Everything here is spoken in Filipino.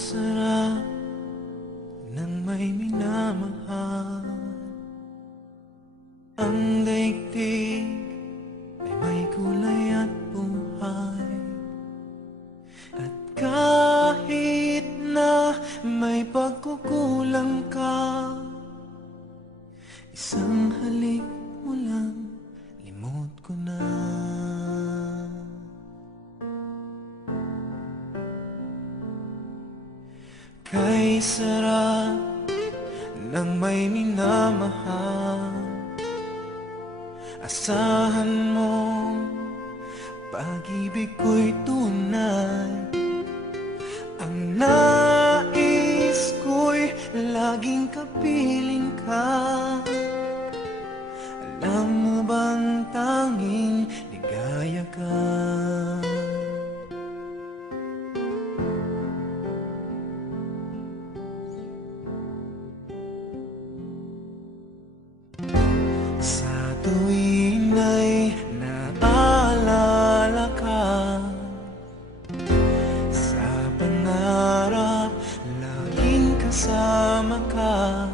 sarap ng may minamahal. Ang daigdig ay may kulay at buhay. At kahit na may pagkukulang ka, isang halik mo lang, limot ko na. Kay sarap ng may minamahal, asahan mo pag-ibig ko'y tunay. Ang nais ko'y laging kapiling ka. Alam mo bang tanging ligaya ka? Sa tuwing ay naalala ka, sa pangarap laging kasama ka.